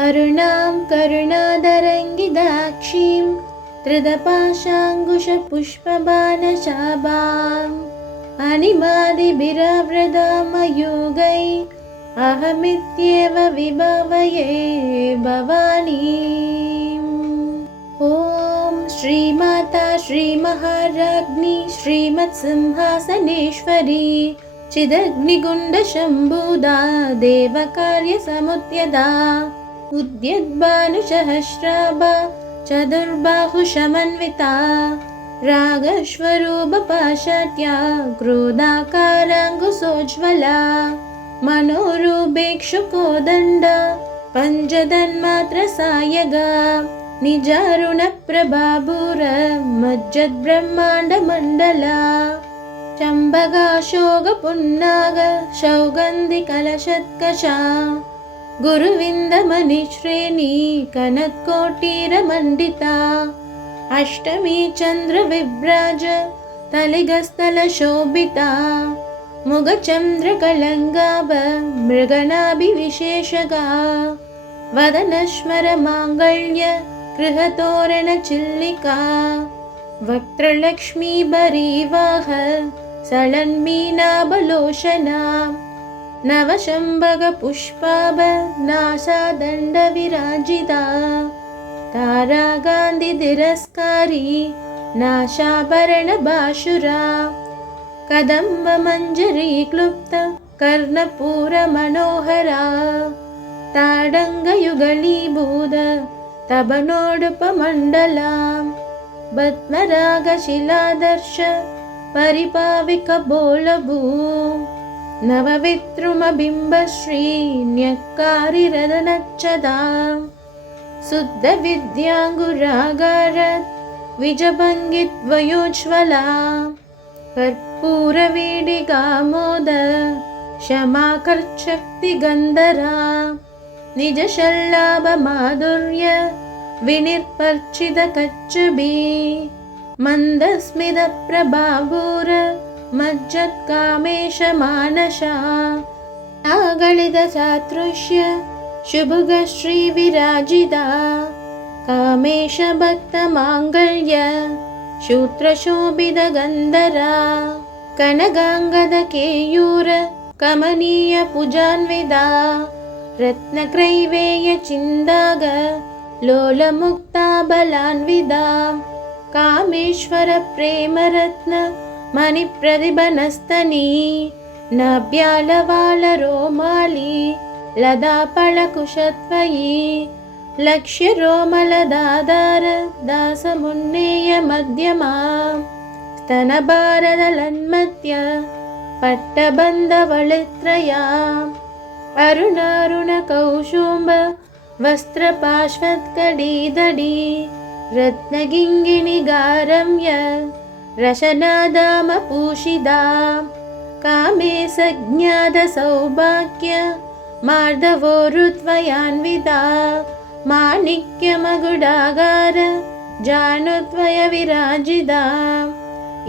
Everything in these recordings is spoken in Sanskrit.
अरुणां करुणादरङ्गिदाक्षीं त्रिदपाशाङ्कुशपुष्पबाणशाभाम् अनिमादिभिरावृतामयूगै अहमित्येव विभावये भवानीम्। ॐ श्रीमाता श्रीमहाराज्ञी श्रीमत्सिंहासनेश्वरी चिदग्निगुण्डशम्भुदा देवकार्यसमुद्यता उद्यद्भानुसहस्राभा चतुर्बाहुशमन्विता रागस्वरूपपाशाट्या क्रोधाकाराङ्कुशोज्ज्वला मनोरूपेक्षुकोदण्ड पञ्चतन्मात्रसायगा निजारुणप्रभापूर मज्जद्ब्रह्माण्डमण्डला चम्पकाशोकपुन्नाग सौगन्धिकलशत्कषा गुरुविन्दमणिश्रेणी कनत्कोटीरमण्डिता अष्टमी चन्द्रविभ्राज तलिगस्थलशोभिता मुगचन्द्रकलङ्गाभ मृगनाभिविशेषगा वदनस्मरमाङ्गल्य गृहतोरणचिल्लिका वक्त्रलक्ष्मीभरीवाह सलन्मीनाभलोचना नवशम्भगपुष्पाभ नासादण्डविराजिता तारागान्धितिरस्कारी नाशाभरणभासुरा कदम्बमञ्जरीक्लुप्त कर्णपूरमनोहरा ताडङ्गयुगलीभूत तबनोडुपमण्डला पद्मरागशिलादर्श परिपाविकबोलभू नवविद्रुमबिम्बश्रीन्यक्कारिरदनच्छदा शुद्धविद्याङ्गुरागार विजभङ्गिद्वयोज्ज्वला कर्पूरवीडिकामोद क्षमाकर्शक्तिगन्धरा निजशल्लाभमाधुर्य विनिर्पर्चितकच्छबी मन्दस्मितप्रभाभूर मज्जत्कामेशमानसा आगलितचातृष्य शुभगश्रीविराजिता कामेशभक्तमाङ्गल्य शूत्रशोभितगन्धरा कनगाङ्गदकेयूर कमनीयभुजान्विता रत्नक्रैवेयचिन्दाग लोलमुक्ताबलान्विता कामेश्वरप्रेमरत्न मणिप्रतिभनस्तनी नाभ्यालवालरोमाली लदापळकुशत्वयी लक्ष्यरोमलदाधार दासमुन्नेय मध्यमा स्तनभारदलन्मत्य पट्टबन्धवलित्रया अरुणारुणकौशुम्ब वस्त्रपार्श्वत्कटीदडी रत्नगिङ्गिणिगारम्य रशनादामपूषिता कामे सज्ञातसौभाग्य मार्दवोरुत्वयान्विता माणिक्यमकुटागार जानुद्वयविराजिता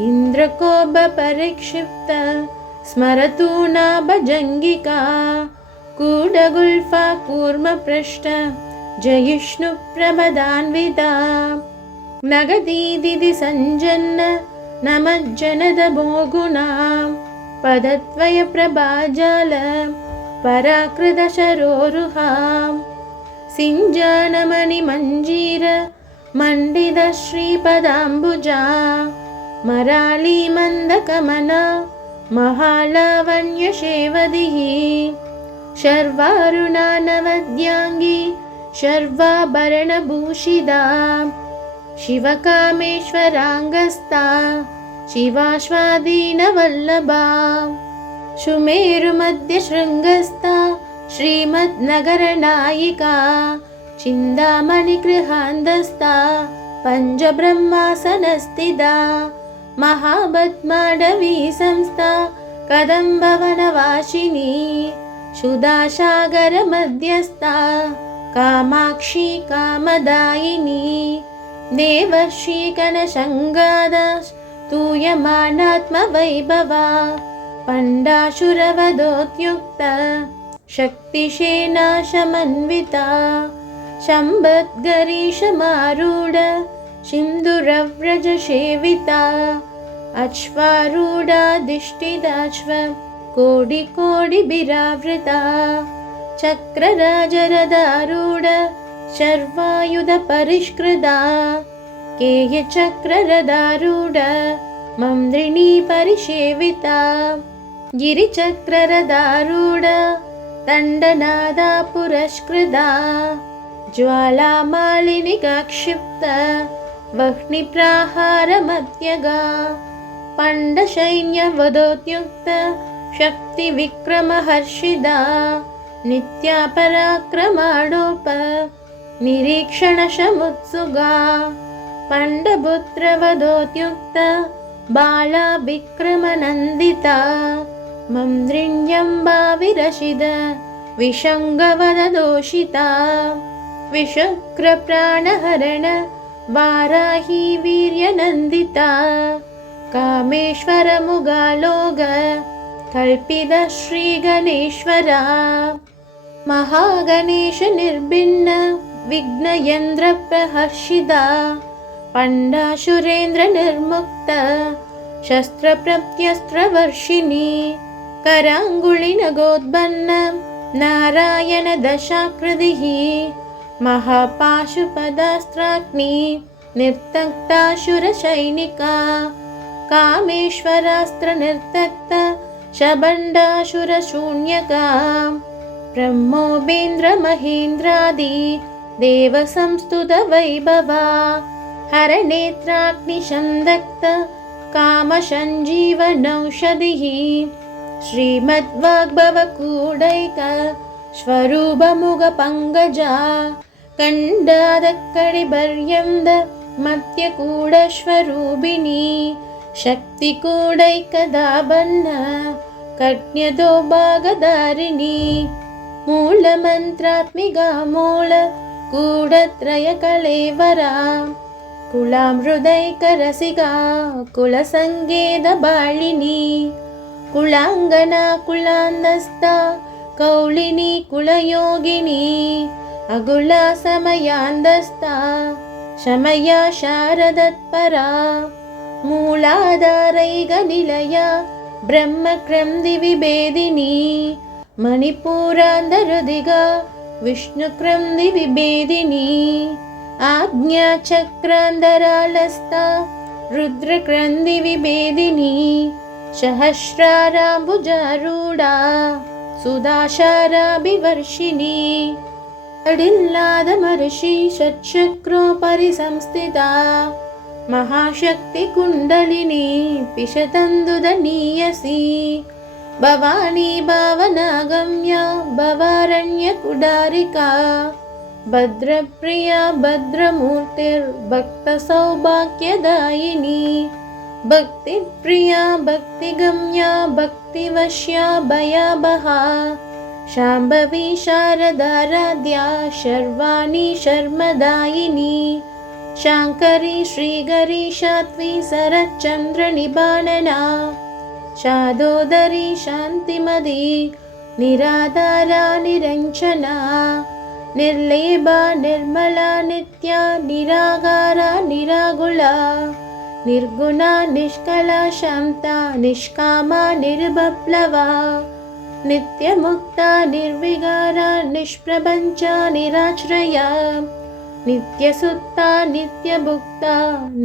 इन्द्रकोपपरिक्षिप्त स्मरतु नाभजङ्गिका कूटगुल्फा कूर्मपृष्ठ जयिष्णुप्रभदान्विता नगदीदिति सञ्जन्न नमज्जनदभोगुना पदद्वयप्रभाजाल पराकृतशरोरुहा सिञ्जानमणिमञ्जीर मण्डितश्रीपदाम्बुजा मरालीमन्दकमना महालावण्यशेवदिः शर्वारुणा नवद्याङ्गी शर्वाभरणभूषिता शिवकामेश्वराङ्गस्ता शिवाश्वादीनवल्लभा सुमेरुमध्यशृङ्गस्था श्रीमद्नगरनायिका चिन्तामणिगृहान्धस्था पञ्चब्रह्मासनस्थिता महापद्माडवी संस्था कदम्बवनवासिनी सुधासागरमध्यस्था कामाक्षी कामदायिनी देवर्षिकनशङ्गादा स्तूयमानात्मवैभवा पण्डाशुरवधोद्युक्ता शक्तिशेनाशमन्विता शम्बद्गरीशमारूढ सिन्धुरव्रजसेविता अश्वारूढाधिष्ठिताश्व कोटिकोटिभिरावृता चक्रराजरथारूढ शर्वायुधपरिष्कृता केयचक्ररथारूढ मन्त्रिणी परिसेविता गिरिचक्ररथारूढ दण्डनादा पुरस्कृता ज्वालामालिनिकाक्षिप्त वह्निप्रहारमध्यगा पण्डसैन्यवधोद्युक्त शक्तिविक्रमहर्षिदा नित्या पराक्रमाणोप निरीक्षणशमुत्सुगा पण्डपुत्रवधोद्युक्त बाला विक्रमनन्दिता मन्त्रिण्यम्बा विरशिद विषङ्गवददोषिता विशुक्रप्राणहरण वाराही वीर्यनन्दिता कामेश्वरमुगालोग कल्पित श्रीगणेश्वरा महागणेशनिर्भिन्न विघ्नयन्द्रप्रहर्षिता पण्डासुरेन्द्रनिर्मुक्त शस्त्रप्रत्यस्त्रवर्षिणी कराङ्गुलिनगोद्बन्न नारायणदशाकृतिः महापाशुपदास्त्राग्नि निर्तक्तासुरसैनिका कामेश्वरास्त्रनिर्तक्त शबण्डासुरशून्यका ब्रह्मोपेन्द्रमहेन्द्रादि देवसंस्तुतवैभवा हरनेत्राग्निसन्दक्त कामसञ्जीवनौषधिः श्रीमद्वाग्भवकूटैक स्वरूपमुगपङ्कजा कण्डादक्कडिपर्यन्त मध्यकूटस्वरूपिणी शक्तिकूटैकदाबन्न कट्यदोभागधारिणी मूलमन्त्रात्मिका मूलकूटत्रयकलेवरा कुलामृदैकरसिका कुलसङ्गेतबालिनी कुलाङ्गना कुलान्दस्ता कौलिनी कुलयोगिनी अकुला समयान्दस्ता शमया शारदत्परा मूलाधारैकनिलया ब्रह्मक्रन्दिविभेदिनी मणिपूरान्तरुदिगा विष्णुक्रन्दिविभेदिनी आज्ञाचक्रान्तरालस्ता रुद्रक्रन्दिविभेदिनी सहस्राराम्बुजारूढा सुधाशाराभिवर्षिणी अडिल्लादमर्षि षट्चक्रोपरि संस्थिता महाशक्तिकुण्डलिनी पिशतन्दुदनीयसी भवानी भावनागम्या भवारण्यकुडारिका भद्रप्रिया भद्रमूर्तिर्भक्तसौभाग्यदायिनी भक्तिप्रिया भक्तिगम्या भक्तिवश्या भयाबहा शाम्भवी शारदाराध्या शर्वाणी शर्मदायिनी शाङ्करी श्रीगरी शात्वी शरच्चन्द्रनिबाणना शादोदरी शान्तिमदी निराधारा निरञ्जना निर्लेबा निर्मला नित्या निरागारा निरागुला निर्गुणा निष्कला शान्ता निष्कामा निर्बप्लवा नित्यमुक्ता निर्विकारा निष्प्रपञ्चा निराश्रया नित्यसुत्ता नित्यभुक्ता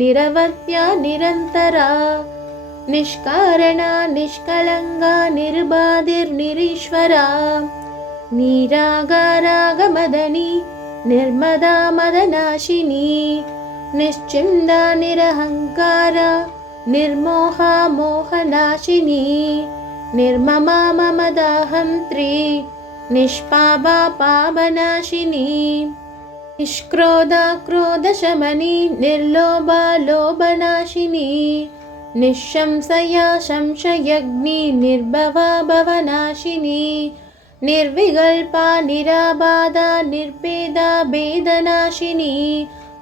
निरवत्या निरन्तरा निष्कारणा निष्कलङ्गा निर्बाधिर्निरीश्वरा निरागारागमदनी निर्मदा मदनाशिनी निश्चिन्दा निरहङ्कारा निर्मोहा मोहनाशिनी निर्ममा ममदाहन्त्री निष्पापा पापनाशिनी निष्क्रोधा क्रोधशमनी निर्लोभा लोभनाशिनी निःशंशया संशयग्नि निर्भवा भवनाशिनी निर्विकल्पा निराबाधा निर्भेदा भेदनाशिनी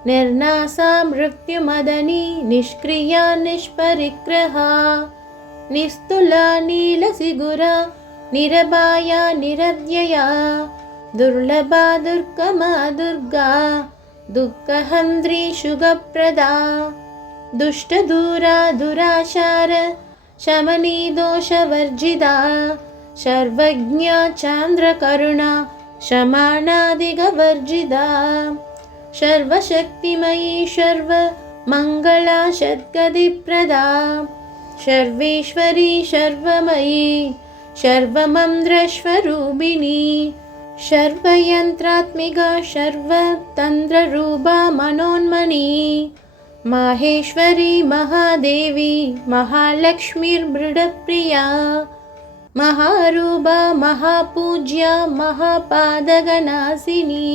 निर्नासा मृत्युमदनी निष्क्रिया निष्परिग्रहा निस्तुला नीलसिगुरा निरबाया निरव्यया दुर्लभा दुर्गमा दुर्गा दुःखहन्त्री शुभप्रदा दुष्टदूरा दुराचार शमनी दोषवर्जिता सर्वज्ञा चान्द्रकरुणा शमानादिगवर्जिता सर्वशक्तिमयी सर्वमङ्गला षद्गतिप्रदा सर्वेश्वरी सर्वमयी सर्वमन्त्रस्वरूपिणी सर्वयन्त्रात्मिका सर्वतन्त्ररूपा मनोन्मनी माहेश्वरी महादेवी महालक्ष्मीर्मृडप्रिया महारूपा महापूज्या महापादगनासिनी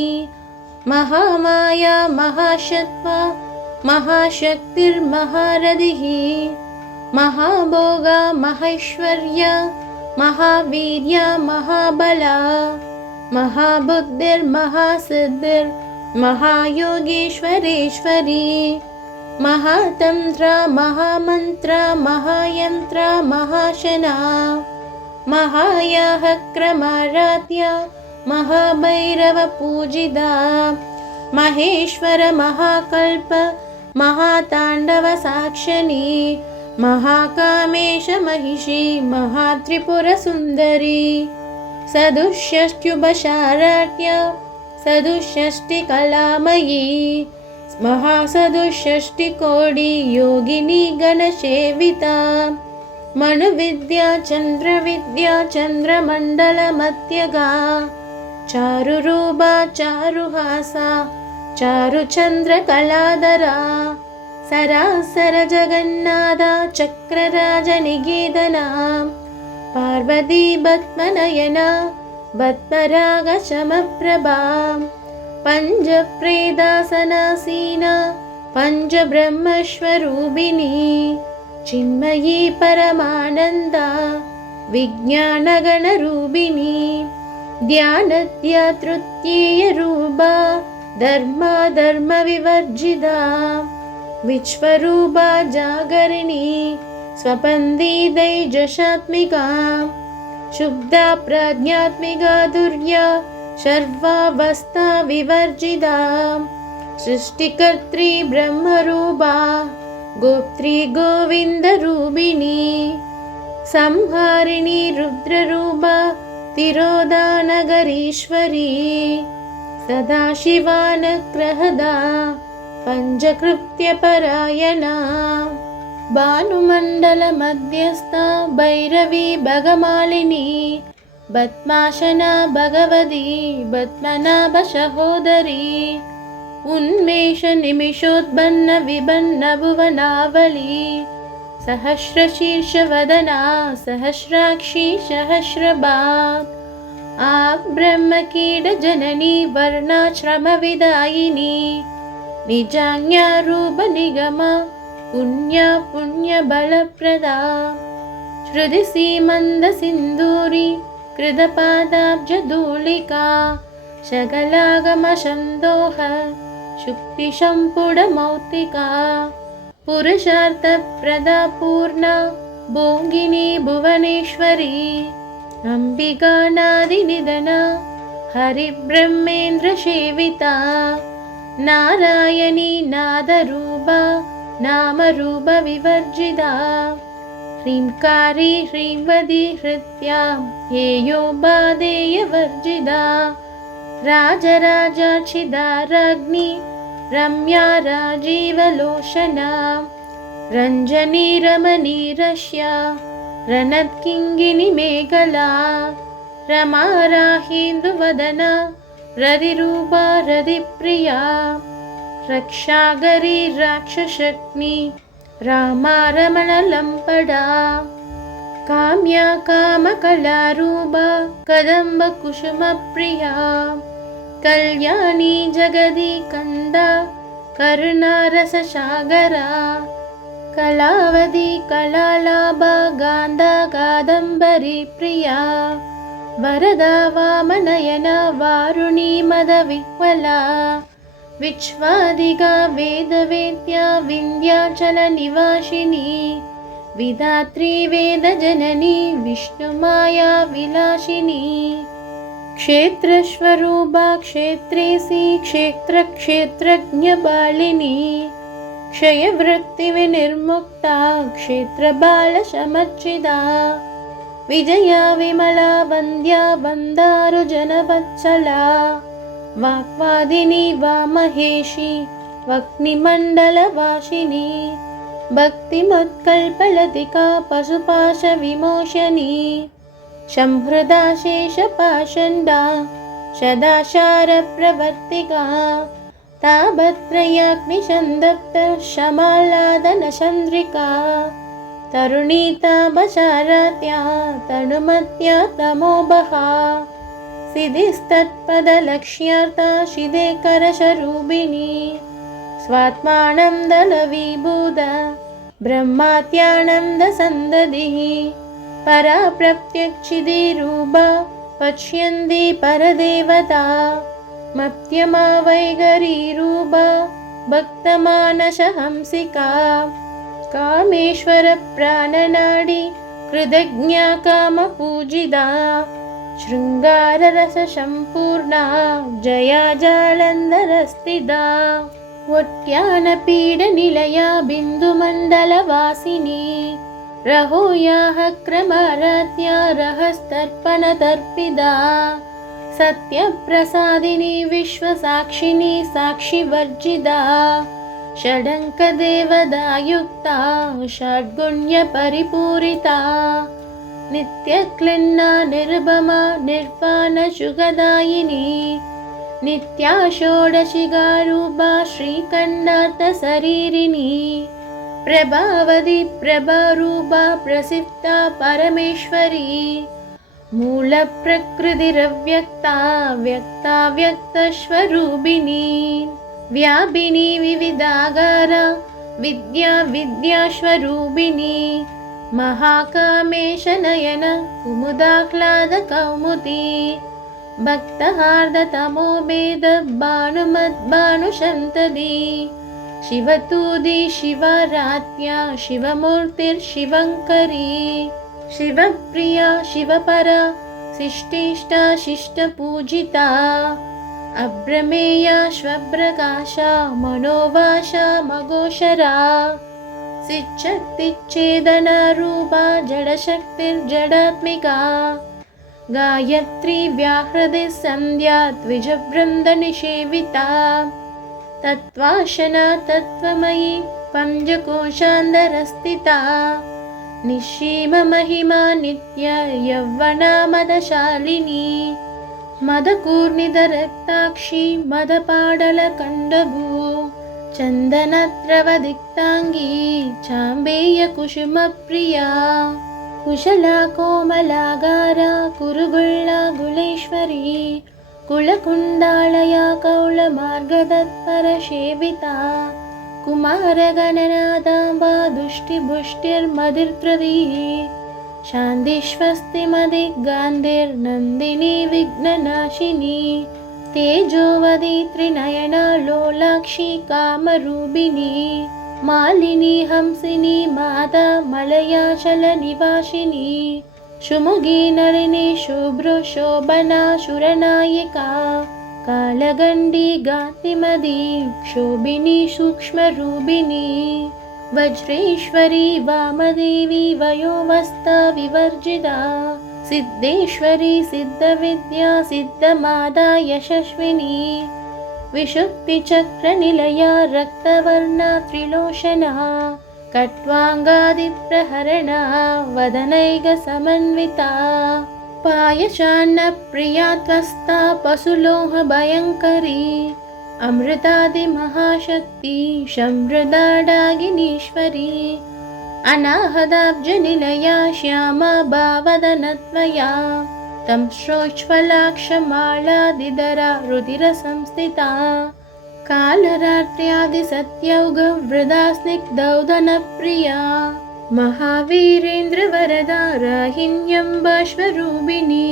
महामाया महासत्त्वा महाशक्तिर्महारथिः महाभोगा महैश्वर्या महावीर्या महाबला महाबुद्धिर्महासिद्धिर्महायोगेश्वरेश्वरी महातंत्र महामंत्र महायंत्र महाशना महायाः क्रमाराध्या महाभैरवपूजिता महेश्वर महाकल्प महाताण्डवसाक्षिणी महाकामेश महिषी महात्रिपुरसुन्दरी सदुष्षष्ट्युपशाराट्या सदुष्षष्टिकलामयी महासदुष्षष्टिकोटि योगिनी गणसेविता मनुविद्या चन्द्रविद्या चन्द्रमण्डलमध्यगा चारुरूपा चारुहासा चारुचन्द्रकलाधरा सरासर जगन्नाथा चक्रराजनिकेतना पार्वती पद्मनयना पद्मरागशमप्रभा पञ्चप्रेदासनासीना पञ्चब्रह्मस्वरूपिणी चिन्मयी परमानन्दा विज्ञानगणरूपिणी ध्यानध्यातृतीयरूपा धर्मविवर्जिता विश्वरूपा जागरिणी स्वपन्दितैजशात्मिका शुद्धा प्रज्ञात्मिका दुर्या सर्वावस्था विवर्जिता सृष्टिकर्त्री ब्रह्मरूपा गोप्त्री गोविन्दरूपिणी संहारिणी रुद्ररूपा तिरोधानगरीश्वरी सदाशिवानुग्रहदा पञ्चकृत्यपरायणा भानुमण्डलमध्यस्था भैरवी भगमालिनी पद्मासना भगवती पद्मनाभसहोदरी उन्मेषनिमिषोत्पन्न विपन्न भुवनावली सहस्रशीर्षवदना सहस्राक्षी सहस्रभाग ब्रह्मकीटजननी वर्णाश्रमविदायिनी निजाज्ञारूपनिगमा पुण्यबलप्रदा श्रुतिसीमन्दसिन्दूरी कृतपादाब्जधूलिका शकलागमसन्दोह शुक्तिसम्पुटमौक्तिका पुरुषार्थप्रदा पूर्णा भोगिनी भुवनेश्वरी अंबिका नादिनिधना हरिब्रह्मेन्द्रसेविता नारायणी नादरूपा नामरूपविवर्जिता ह्रींकारी ह्रींवदी हृत्या हेयोपादेयवर्जिता राजराजाक्षिदा राज्ञी रम्या राजीवलोचना रञ्जनी रमणी रश्या रणत्किङ्गिनी मेखला रमा राहीन्दुवदना रतिरूपा रतिप्रिया रक्षागरी राक्षसग्नि रामा रमणलम्पडा काम्या कामकलारूपा कदम्बकुसुमप्रिया कल्याणी जगदी कन्दा करुणारससागरा कलावती कलालाभा गान्धा कादम्बरी प्रिया वरदा वामनयना वारुणी मदविह्वला विश्वादिका वेदवेद्या विन्ध्याचलनिवासिनी विधात्री वेदजननी विष्णुमाया विलासिनी क्षेत्रस्वरूपा क्षेत्रेसी क्षेत्रक्षेत्रज्ञपालिनी क्षयवृत्तिविनिर्मुक्ता क्षेत्रबालसमच्चिदा विजया विमला वन्द्या वन्दारुजनवत्सला वाक्वादिनी वामहेशी वह्निमण्डलवासिनी भक्तिमुत्कल्पलतिका पशुपाशविमोचनी संहृदा शेषपाषण्डा सदाचारप्रवर्तिका तापत्रयाग्निसन्दप्त शमालादनचन्द्रिका तरुणीता बचारात्या तनुमत्या तमोबहा सिद्धिस्तत्पदलक्ष्यार्था शिदेकरशरूपिणी स्वात्मानन्दलविभूत ब्रह्मात्यानन्दसन्ददिः परा प्रत्यक्षिदिरूपा पश्यन्ति परदेवता मत्यमा वैगरीरूपा भक्तमानसहंसिका कामेश्वरप्राणनाडी कृतज्ञा कामपूजिता शृङ्गाररससम्पूर्णा जया जालन्धरस्थिता वट्यानपीडनिलया बिन्दुमण्डलवासिनी रहोयाः क्रमाराध्या रहस्तर्पणतर्पिता सत्यप्रसादिनी विश्वसाक्षिणी साक्षिवर्जिता षडङ्कदेवतायुक्ता षड्गुण्यपरिपूरिता नित्यक्लिन्ना निर्भमा निर्वाणसुखदायिनी नित्या षोडशिगारूपा श्रीकण्डार्थशरीरिणी प्रभावती प्रभारूपा प्रसिद्धा परमेश्वरी मूलप्रकृतिरव्यक्ता व्यक्ता व्यक्तस्वरूपिणी व्यापिनी विविधागारा विद्या विद्यास्वरूपिणी महाकामेशनयन कुमुदाह्लादकौमुदी भक्तहार्दतमोभेद भानुमद्भानुशन्तदी शिवतूदी शिवाराध्या शिवमूर्तिर्शिवङ्करी शिवप्रिया शिवपरा शिष्टेष्टा शिष्टपूजिता अभ्रमेया स्वप्रकाशा मनोवाशा मघोषरा सिच्चक्तिच्छेदनरूपा जडशक्तिर्जडात्मिका गायत्री व्याहृदि सन्ध्या द्विजवृन्दनिषेविता तत्त्वाशना तत्त्वमयी पञ्चकोशान्तरस्थिता निःसीममहिमा नित्य यौवना मदशालिनी मदकूर्णितरक्ताक्षी मदपाडलकण्डभू चन्दनद्रवदिक्ताङ्गी चाम्बेयकुसुमप्रिया कुशला कोमलागारा कुरुगुळ्ळा गुलेश्वरी कुलकुण्डालया कौलमार्गदत्परसेविता कुमारगणनादाम्बा दुष्टिभुष्टिर्मदिर्प्रदिः शान्तिस्वस्तिमदिगान्धिर्नन्दिनी विघ्ननाशिनी तेजोवदी त्रिनयना लोलाक्षी कामरूपिणी मालिनी हंसिनी माता मलयाचलनिवासिनी सुमुगी नलिनी शुभ्रो शोभना सुरनायिका कालगण्डी गातिमदी क्षोभिनी सूक्ष्मरूपिणी वज्रेश्वरी वामदेवी वयोवस्था विवर्जिता सिद्धेश्वरी सिद्धविद्या सिद्धमादा यशस्विनी विशुक्तिचक्रनिलया रक्तवर्णा त्रिलोचना कट्वाङ्गादिप्रहरणा वदनैकसमन्विता पायचान्नप्रिया त्वस्ता पशुलोहभयङ्करी अमृतादिमहाशक्ति संवृदाडागिनीश्वरी अनाहदाब्जनिलया श्यामा भावदनत्वया तं श्रोज्ज्वलाक्षमालादिधरा रुधिरसंस्थिता कालरात्र्यादिसत्यौगवृदा स्निग्धौधनप्रिया महावीरेन्द्रवरदा राहिण्यम्बाश्वरूपिणी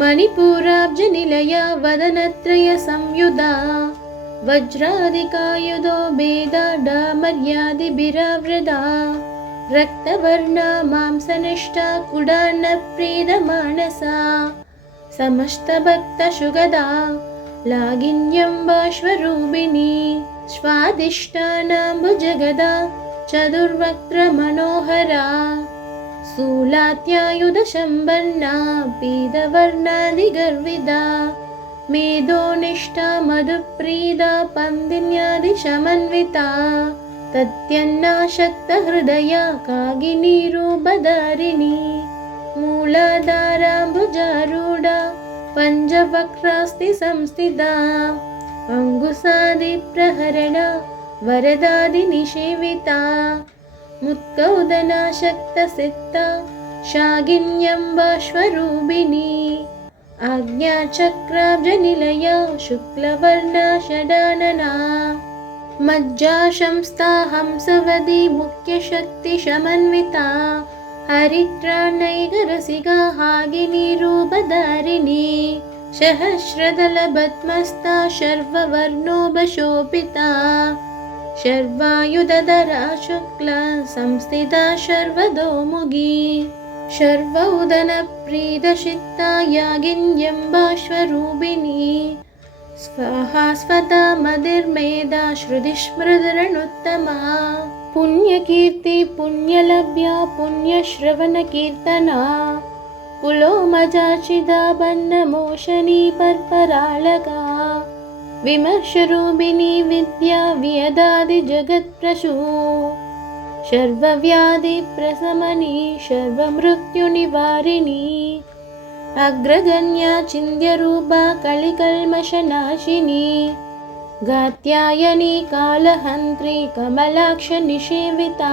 मणिपूराब्जनिलया वदनत्रयसंयुधा वज्रादिकायुधो भेदा डामर्यादिभिरावृता रक्तवर्णा मांसनिष्ठा कुडान्नप्रीदमानसा समस्तभक्तसुगदा लागिन्यम्बाश्वरूपिणी स्वादिष्टानाम्बुजगदा चतुर्वक्त्रमनोहरा शूलात्यायुधसम्पन्ना पीतवर्णादिगर्विदा मेधोनिष्ठा मधुप्रीदा पन्दिन्यादिशमन्विता तत्यन्नाशक्तहृदया कागिनीरूपधारिणी मूलाधाराम्बुजारूढा पञ्चवक्रास्ति संस्थिता अङ्गुसादिप्रहरण वरदादिनिषेविता मुत्कौदनाशक्तसिक्ता शागिन्यम्बाश्वरूपिणी आज्ञाचक्राब्जनिलया शुक्लवर्णा षडानना मज्जाशंस्था हंसवदी मुख्यशक्तिशमन्विता हरिद्रानैकरसिका हागिनीरूपधारिणी सहस्रदलपद्मस्था शर्ववर्णोपशोभिता शर्वायुधधरा शुक्ला संस्थिता शर्वदोमुखी शर्वौदनप्रीतचित्ता यागिन्यम्बाश्वरूपिणी स्वाहा स्वता मदिर्मेधा श्रुतिस्मृतिरनुत्तमा पुण्यकीर्ति पुण्यलभ्या पुण्यश्रवणकीर्तना पुलोमजाचिदा बन्नमोशनी पर्परालका विमर्शरूपिणी विद्या वियदादिजगत्प्रसू सर्वव्याधिप्रशमनी सर्वमृत्युनिवारिणी अग्रगण्या चिन्त्यरूपा कलिकल्मषनाशिनी गात्यायनी कालहन्त्री कमलाक्षनिषेविता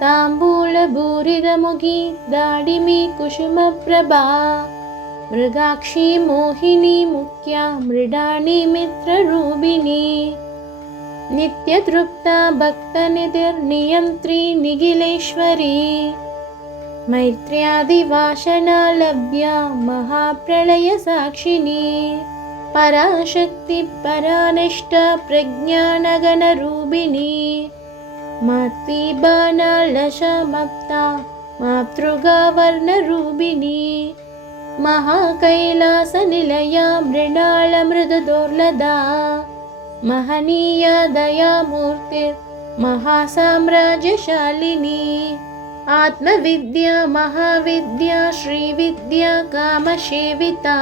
ताम्बूलभूरिदमुखी दाडिमी कुसुमप्रभा मृगाक्षी मोहिनी मुख्या मृडानी मित्ररूपिणी नित्यतृप्ता भक्तनिधिर्नियन्त्री निखिलेश्वरी मैत्र्यादिवासना लभ्या महाप्रलयसाक्षिणी पराशक्ति परानिष्ठा प्रज्ञानगणरूपिणी मातृबाणालशमप्ता मातृगावर्णरूपिणी महाकैलासनिलया मृणालमृदुदुर्लदा महनीया दयामूर्तिर्महासाम्राज्यशालिनी आत्मविद्या महाविद्या श्रीविद्या कामसेविता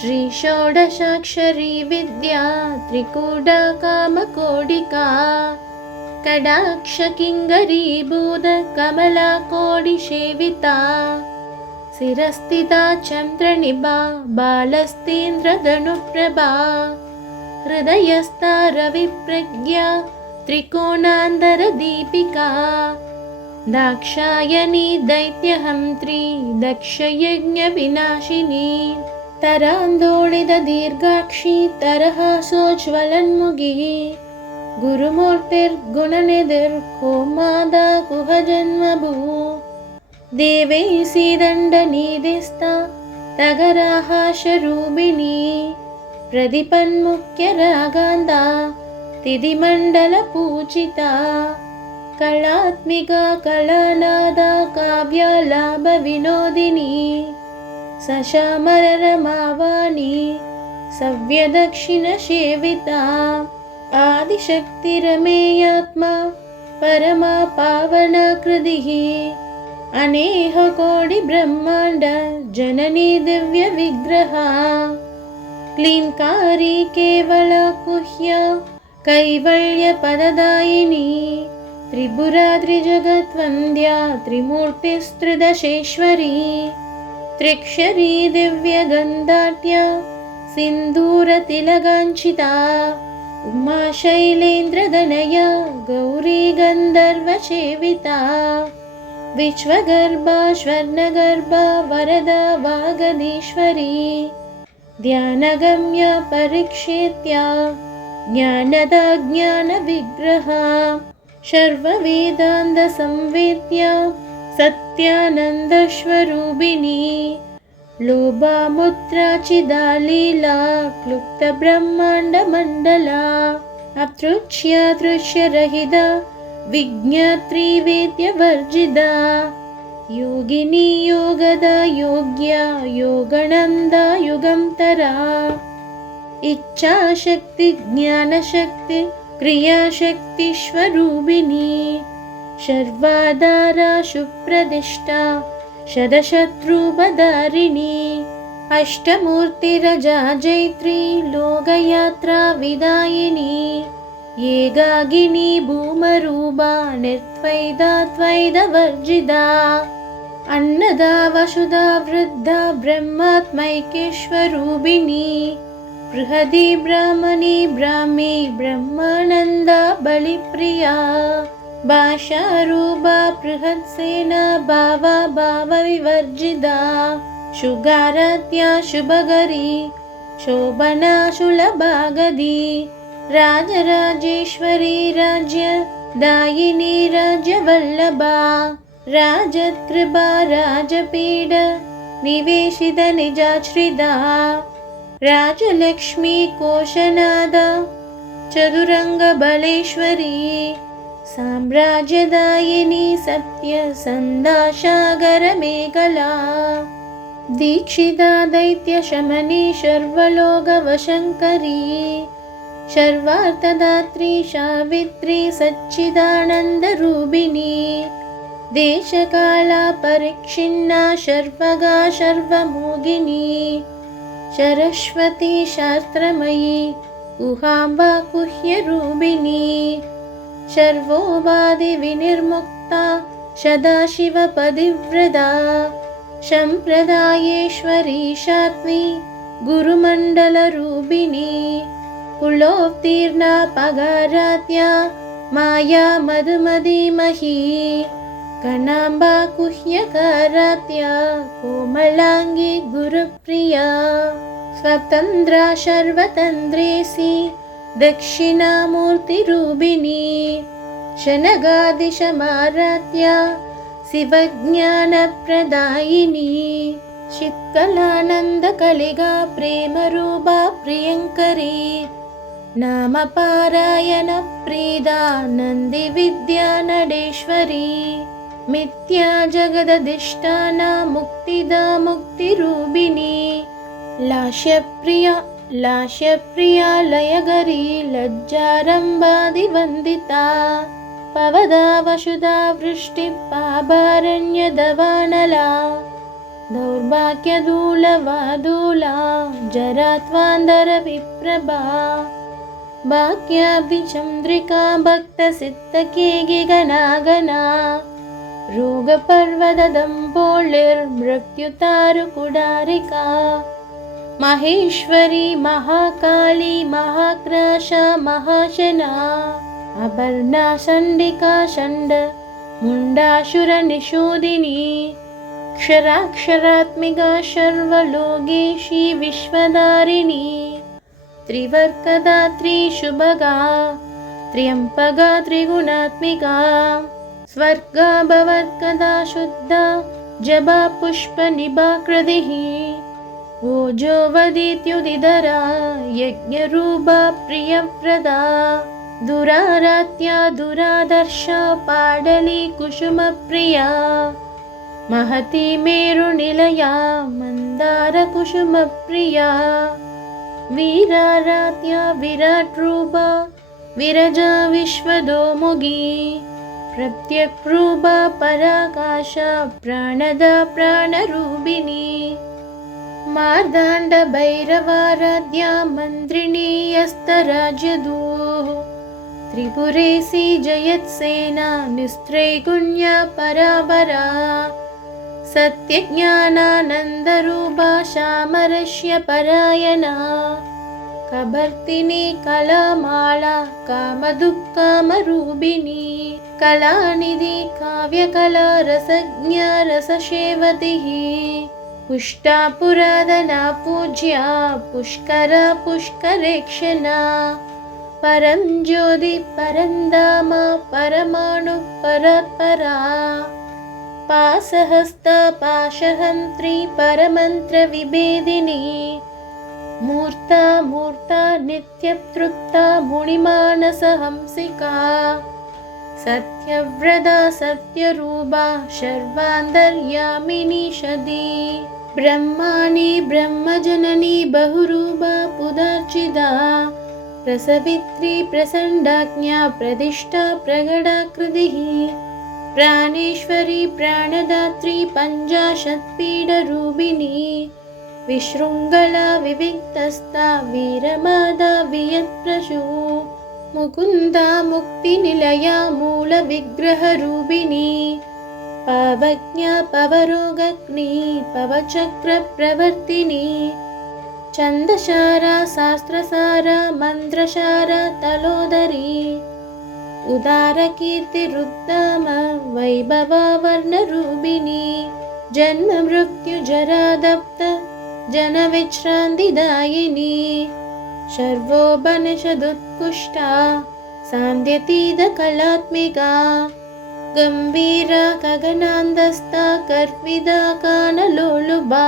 श्रीषोडशाक्षरी विद्या त्रिकूटा कामकोटिका कडाक्षकिङ्करीभूत कमलाकोटिसेविता शिरस्थिता चन्द्रनिभा बालस्तीन्द्रधनुप्रभा हृदयस्था रविप्रज्ञा त्रिकोणान्तरदीपिका दाक्षायणी दैत्यहन्त्री दक्षयज्ञविनाशिनी तरान्दोलितदीर्घाक्षी तरहासोज्ज्वलन्मुखी गुरुमूर्तिर्गुणनिधिर्होमादा कुहजन्मभू देवैसीदण्डनिधिस्था तगराहाशरूपिणी प्रदीपन्मुख्यरागान्ता तिथिमण्डलपूजिता कलात्मिका कलानादा काव्यालाभविनोदिनी सशामररमावाणी सव्यदक्षिणसेविता आदिशक्तिरमेयात्मा परमा पावनाकृतिः अनेककोटिब्रह्माण्ड जननी दिव्यविग्रहा क्लीन्कारी केवला गुह्या कैवल्यपददायिनी त्रिपुरा त्रिजगद्वन्द्या त्रिमूर्तिस्त्रिदशेश्वरी त्रिक्षरी दिव्यगन्धाढ्या सिन्दूरतिलकाञ्चिता उमा शैलेन्द्रदनया गौरी गन्धर्वसेविता विश्वगर्भा स्वर्णगर्भा वरदा वागदीश्वरी ध्यानगम्या परीक्षेत्या ज्ञानदा ज्ञानविग्रहा सर्ववेदान्तसंवेद्या सत्यानन्दस्वरूपिणी लोभामुद्राचिदालीला क्लुप्तब्रह्माण्डमण्डला अतृच्छ्या दृश्यरहिता विज्ञात्री वेद्यवर्जिता योगिनी योगदा योग्या योगनन्दा युगंतरा इच्छाशक्ति ज्ञानशक्ति क्रियाशक्ति स्वरूपिणी सर्वाधारा सुप्रदिष्टा शतशत्रुपधारिणी अष्टमूर्तिरजा जैत्री लोकयात्रा विदायिनी येगागिनी भूमरूपा निर्द्वैता द्वैतवर्जिता अन्नदा वसुधा वृद्धा ब्रह्मात्मैक्यस्वरूपिणी बृहदी ब्राह्मणी ब्राह्मी ब्रह्मानन्दा बलिप्रिया भाषारूपा बृहत्सेना भावा भावविवर्जिता शुगाराध्या शुभकरी शोभना शूलभागदी राजराजेश्वरी राज्यदायिनी राज्यवल्लभा राजकृपा राजपीठ निवेशित निजाश्रिता राजलक्ष्मी कोशनादा चतुरंगबलेश्वरी साम्राज्यदायिनी सत्यसन्धासागरमेखला दीक्षिता दैत्यशमनी सर्वलोकवशङ्करी सर्वार्थदात्री सावित्री सच्चिदानन्दरूपिणी देशकाला परिच्छिन्ना सर्वगा सर्वमोगिनी सरस्वती शास्त्रमयी गुहाम्बा गुह्यरूपिणी सर्वोपाधिविनिर्मुक्ता सदाशिवपतिव्रता सम्प्रदायेश्वरी सात्वी गुरुमण्डलरूपिणी कुलोत्तीर्णा पगाराध्या माया मधुमतीमही कनाम्बा गुह्यकाराध्या कोमलांगी गुरुप्रिया स्वतन्त्रा सर्वतन्त्रेसी दक्षिणामूर्तिरूपिणी शनगादिशमाराध्या शिवज्ञानप्रदायिनी चित्कलानन्दकलिगा प्रेमरूपा प्रियङ्करी नामपारायणप्रीदा नन्दिविद्या नडेश्वरी मिथ्या जगदधिष्ठाना मुक्तिदा मुक्तिरूपिणी लास्यप्रिया लयगरी लज्जारम्भादिवन्दिता पवदा वसुधा वृष्टिपाभारण्यदवानला दौर्भाग्यदूलवादूला जरात्वान्दरविप्रभा भाग्याब्धिचन्द्रिका भक्तसिद्धकेगिगनागना रोगपर्वतदम्पोलिर्मृत्युतारुकुडारिका महेश्वरी महाकाली महाग्रासा महाशना अपर्णा चण्डिका चण्ड मुण्डासुरनिषूदिनी क्षराक्षरात्मिका सर्वलोकेशी विश्वधारिणी त्रिवर्गदात्री शुभगा त्र्यम्बका त्रिगुणात्मिका स्वर्गा भवर्गदा शुद्धा जपा पुष्पनिभाकृतिः ओजोवदीत्युदिधरा यज्ञरूपा प्रियव्रता दुराराध्या दुरादर्शा पाडली कुसुमप्रिया महती मेरुनिलया मन्दारकुसुमप्रिया वीराराध्या विराट्रूपा विरजा विश्वदोमुगी प्रत्यक्रूपा पराकाशा प्राणदा प्राणरूपिणी मार्ताण्डभैरवाराध्या मन्त्रिणी यस्तराज्यदूः त्रिपुरेशी जयत्सेना निस्त्रैगुण्या परापरा सत्यज्ञानानन्दरूपा सामरस्य परायणा कभर्तिनी कलामाला कामदुःखकामरूपिणी कलानिधि काव्यकला रसज्ञा रससेवतिः पुष्टा पुरातना पूज्या पुष्करा पुष्करेक्षणा परं ज्योति परंधाम परमाणु परपरा पाशहस्ता पाशहन्त्री परमंत्र विभेदिनी मूर्ता मूर्ता नित्यतृप्ता मुनिमानस हंसिका सत्यव्रता सत्यरूपा सर्वान्तर्यामिनी सती ब्रह्माणि ब्रह्मजननी बहुरूपा पुदार्चिता प्रसवित्री प्रचण्डाज्ञा प्रतिष्ठा प्रगडाकृतिः प्राणेश्वरी प्राणदात्री पञ्चाशत्पीडरूपिणी विशृङ्खला विविक्तस्था वीरमादा वियत्प्रशु मुकुन्दा मुक्तिनिलया मूलविग्रहरूपिणी पावज्ञा पवरोगग्नि पवचक्रप्रवर्तिनी छन्दसारा शास्त्रसारा मन्त्रसारा तलोदरी उदारकीर्तिरुत्तम वैभववर्णरूपिणी जन्म मृत्युजरादप्त जनविश्रान्तिदायिनी सर्वोपनिषदुत्कृष्टा सान्ध्यतीतकलात्मिका गम्भीरा गगनान्दस्था गर्विदा कानलोलुबा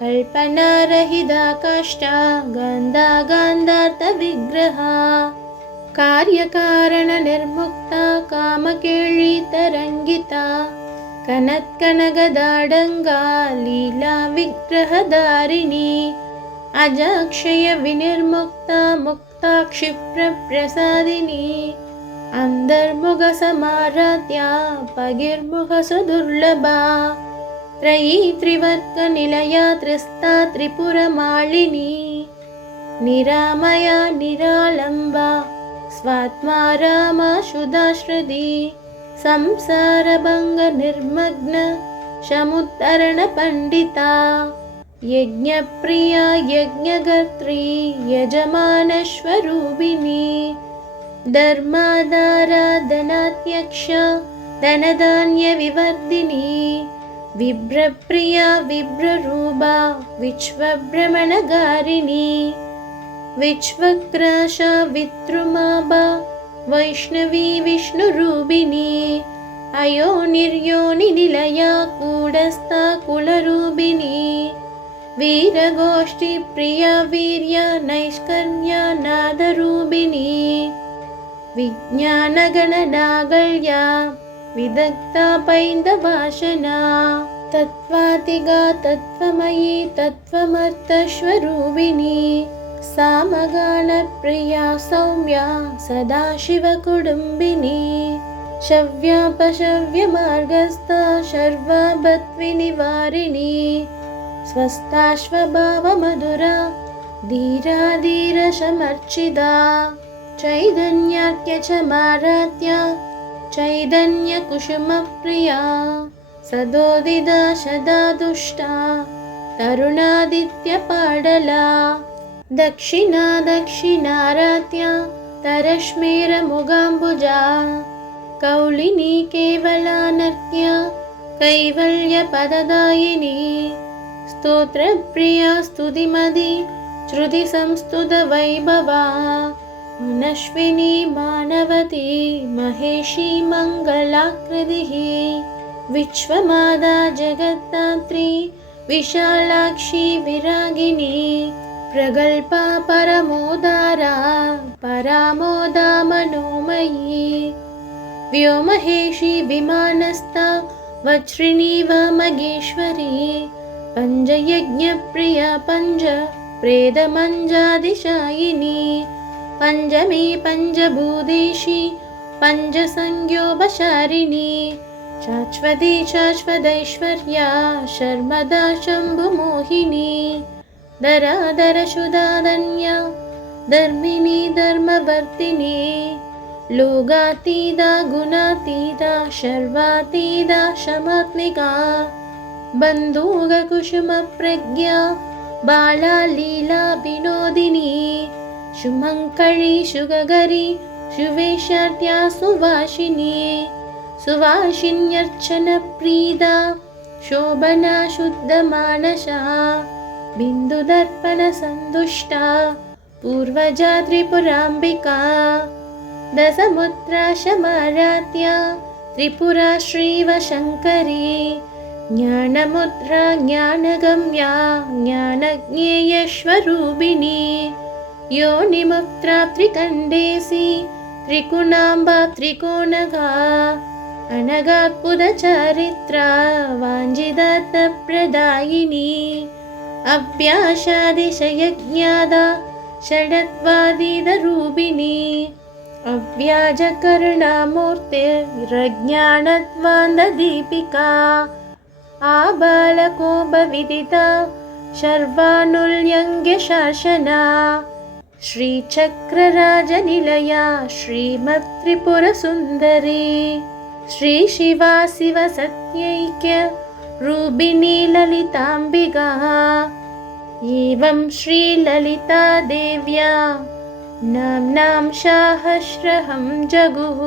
कल्पनारहिता काष्ठा गन्धा गान्धार्थविग्रहा कार्यकारणनिर्मुक्ता कामकेळीतरङ्गिता कनत्कनगदाडङ्गा लीला विग्रहधारिणी अजाक्षय विनिर्मुक्ता मुक्ता क्षिप्रप्रसादिनी अन्तर्मुखसमाराध्या पगिर्मुखसुदुर्लभा त्रयी त्रिवर्गनिलया त्रिस्ता त्रिपुरमालिनी निरामया निरालम्बा स्वात्मा रामा शुदाश्रदी संसारभङ्गनिर्मग्न समुद्धरणपण्डिता यज्ञप्रिया यज्ञकर्त्री यजमानस्वरूपिणी धर्माधारा धनाध्यक्षा धनधान्यविवर्धिनी विभ्रप्रिया विभ्ररूपा विश्वभ्रमणकारिणी विश्वक्राशा विद्रुमाभा वैष्णवी विष्णुरूपिणी अयोनिर्योनिनिलया कूटस्था कुलरूपिणी वीरगोष्ठीप्रिया वीर्या नैष्कर्म्या नादरूपिणी विज्ञानगणनागल्या विदग्धा पैन्दभाषणा तत्त्वातिगा तत्त्वमयी तत्त्वमर्थस्वरूपिणी सामगानप्रिया सौम्या सदाशिवकुटुम्बिनी शव्यापशव्यमार्गस्था शर्वाभत्विनिवारिणी स्वस्थाश्वभावमधुरा धीराधीरशमर्चिता चैतन्यार्क्यचमाराध्या चैतन्यकुसुमप्रिया सदोदिता सदा दुष्टा तरुणादित्यपाडला दक्षिणा दक्षिणाराध्या तरश्मेरमुगाम्बुजा कौलिनी केवलानर्त्या कैवल्यपददायिनी स्तोत्रप्रिया स्तुतिमदी श्रुतिसंस्तुतवैभवा मनश्विनी मानवती महेशी मङ्गलाकृतिः विश्वमाता जगद्धात्री विशालाक्षी विरागिनी प्रगल्भा परमोदारा परामोदा मनोमयी व्योमहेशी विमानस्था वज्रिणीव मगेश्वरी पञ्चयज्ञप्रिया पञ्च प्रेतमञ्जादिशायिनी पञ्चमी पञ्चभूतेशी पञ्चसंज्ञोपचारिणी शाश्वती शाश्वतैश्वर्या शर्मदा शम्भुमोहिनी धराधरशुधाधन्या धर्मिणी धर्मवर्तिनी लोकातीता गुणातीता शर्वातीता शमात्मिका बन्धुककुसुमप्रज्ञा बाला लीला विनोदिनी शुमङ्करी शुगगरी शुवेशाट्या सुवासिनी सुवासिन्यर्चनप्रीता शोभना शुद्धमानसा बिन्दुदर्पणसन्तुष्टा पूर्वजा त्रिपुराम्बिका दशमुद्राशमाराध्या त्रिपुरा श्रीवशङ्करी ज्ञानमुद्रा ज्ञानगम्या ज्ञानज्ञेयस्वरूपिणी योनिमुद्रा त्रिकण्डेसी त्रिकुणाम्बा त्रिकोणगा अनगात्पुरचारित्रा वाञ्छितार्थप्रदायिनी अव्यासादिशयज्ञादा षडत्वादिदरूपिणी अव्याजकरुणामूर्तिरज्ञानत्वान्ददीपिका आबालकोपविदिता शर्वानुल्यङ्ग्यशासना श्रीचक्रराजनिलया श्रीमत्त्रिपुरसुन्दरी श्रीशिवा शिवसत्यैक्य रूपिणी ललिताम्बिका एवं श्रीललितादेव्या नाम्नां सहस्रहं जगुः।